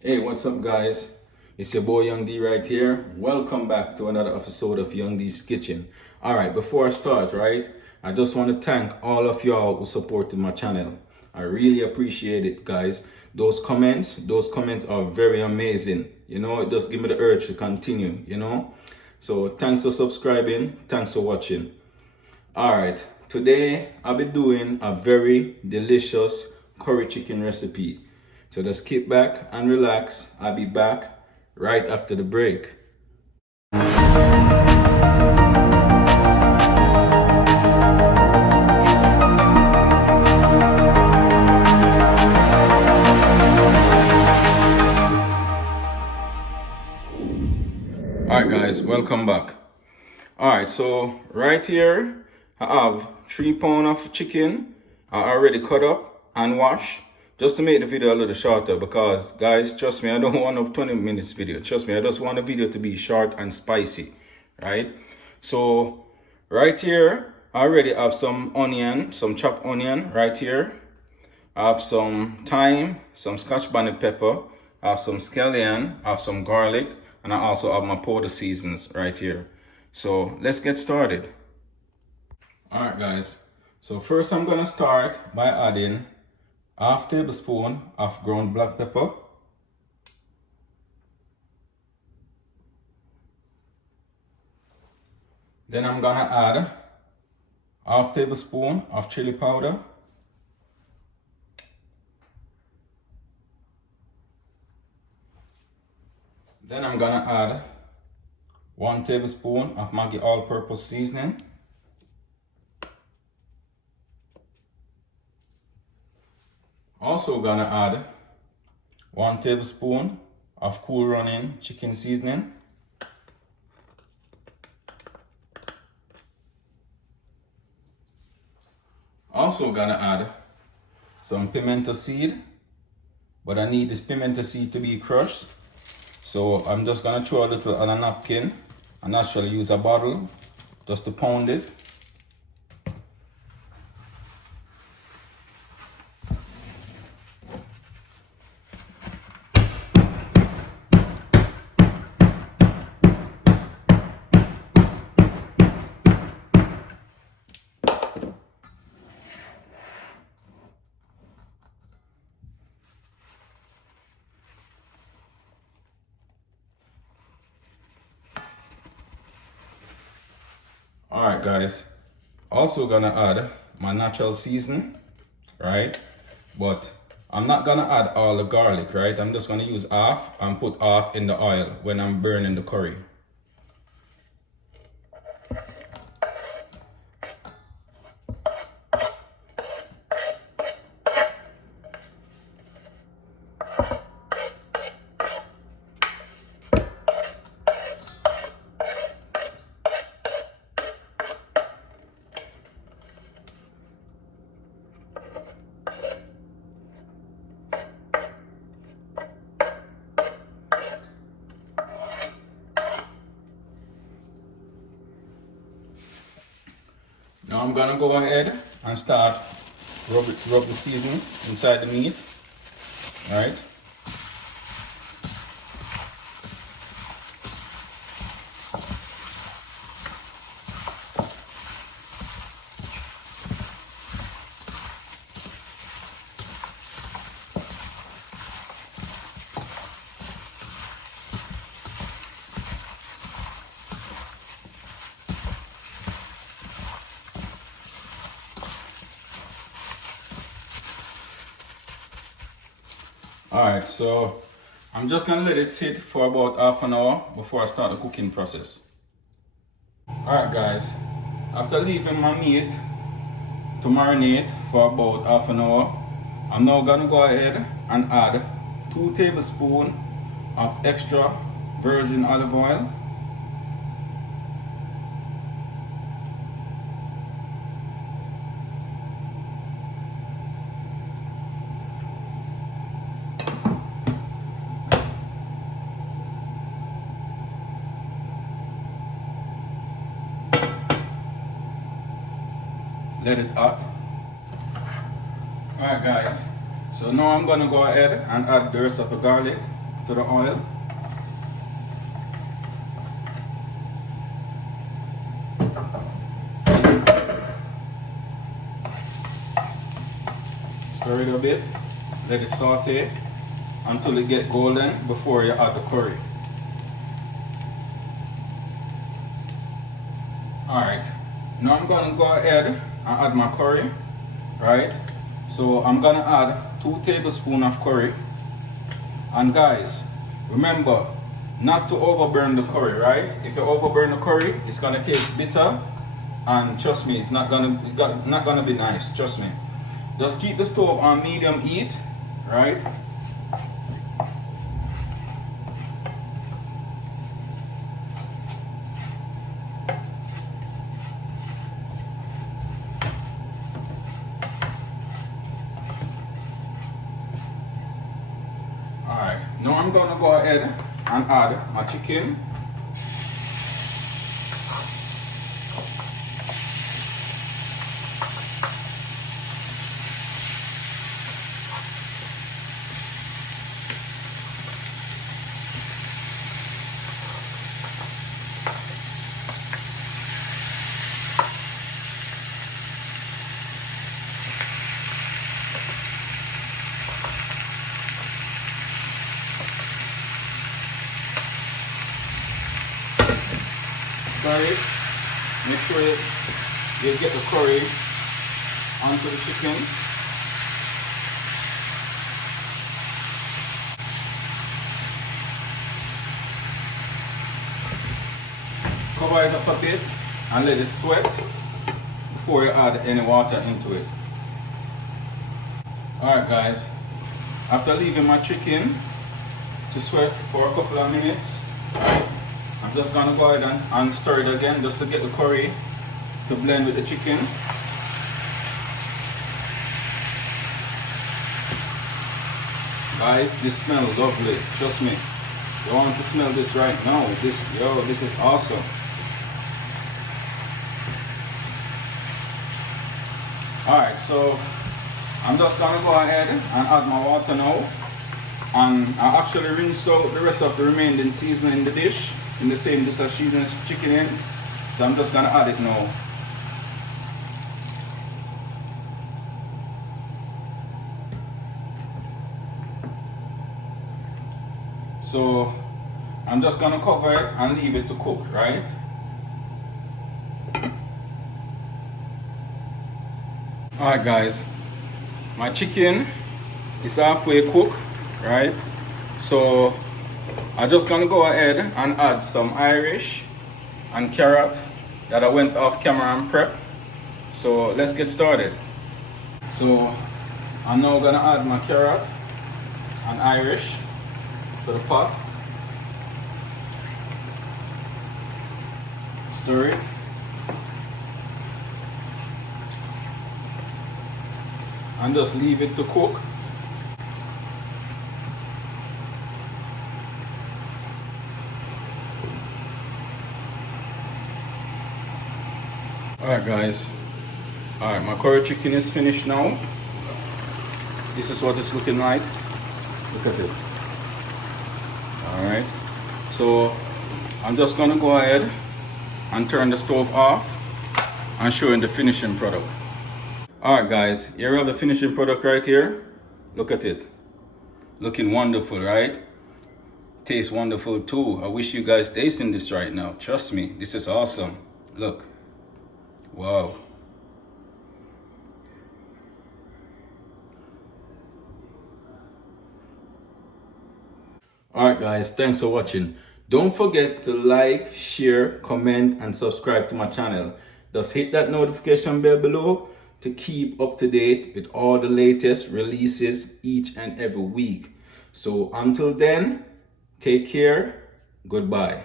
Hey, what's up, guys? It's your boy Young D right here. Welcome back to another episode of Young D's Kitchen. All right, before I start, right, I just want to thank all of y'all who supported my channel. I really appreciate it, guys. Those comments are very amazing. It just give me the urge to continue. So thanks for subscribing. Thanks for watching. All right, today I'll be doing a very delicious curry chicken recipe. So just kick back and relax. I'll be back right after the break. Alright guys, welcome back. Alright, so right here I have 3 pounds of chicken I already cut up and washed. Just to make the video a little shorter, because guys, trust me, I don't want a 20 minutes video. Trust me, I just want the video to be short and spicy, right? So right here, I already have some onion, some chopped onion right here. I have some thyme, some Scotch bonnet pepper, I have some scallion, I have some garlic, and I also have my powder seasons right here. So let's get started. All right guys, so first I'm gonna start by adding half tablespoon of ground black pepper, then I'm gonna add half tablespoon of chili powder, then I'm gonna add 1 tablespoon of Maggi all-purpose seasoning, also gonna add 1 tablespoon of cool running chicken seasoning, also gonna add some pimento seed, but I need this pimento seed to be crushed, so I'm just gonna throw a little on a napkin and actually use a bottle just to pound it. Alright guys, also gonna add my natural season, right? But I'm not gonna add all the garlic, right? I'm just gonna use half and put half in the oil when I'm burning the curry. Now I'm gonna go ahead and start rub the seasoning inside the meat, right? Alright, so I'm just gonna let it sit for about half an hour before I start the cooking process. Alright guys, after leaving my meat to marinate for about half an hour, I'm now gonna go ahead and add 2 tablespoons of extra virgin olive oil, let it hot. Alright guys, so now I'm gonna go ahead and add the rest of the garlic to the oil. Stir it a bit, let it saute until it get golden before you add the curry. Alright, now I'm gonna go ahead and add my curry, right? So I'm gonna add 2 tablespoons of curry. And guys, remember not to overburn the curry, right? If you overburn the curry, it's gonna taste bitter, and trust me, it's not gonna be nice, trust me. Just keep the stove on medium heat, right? Alright, now I'm gonna go ahead and add my chicken. Stir it. Make sure you get the curry onto the chicken. Cover it up a bit and let it sweat before you add any water into it. Alright guys, after leaving my chicken to sweat for a couple of minutes, right, I'm just gonna go ahead and stir it again just to get the curry to blend with the chicken. Guys, this smells lovely, trust me. You want to smell this right now. This is awesome. Alright, so I'm just gonna go ahead and add my water now. And I actually rinsed out the rest of the remaining seasoning in the dish, in the same dish as seasoning chicken in. So I'm just gonna add it now. So I'm just gonna cover it and leave it to cook, right? Alright guys, my chicken is halfway cooked, right? So I'm just gonna go ahead and add some Irish and carrot that I went off camera and prep. So let's get started. So I'm now gonna add my carrot and Irish to the pot. Stir it. And just leave it to cook. Alright guys, alright, my curry chicken is finished now. This is what it's looking like. Look at it. Alright, so I'm just gonna go ahead and turn the stove off and show you the finishing product. Alright guys, here we have the finishing product right here. Look at it. Looking wonderful, right? Tastes wonderful too. I wish you guys tasting this right now. Trust me, this is awesome. Look. Wow. Alright guys, thanks for watching. Don't forget to like, share, comment and subscribe to my channel. Just hit that notification bell below to keep up to date with all the latest releases each and every week. So until then, take care. Goodbye.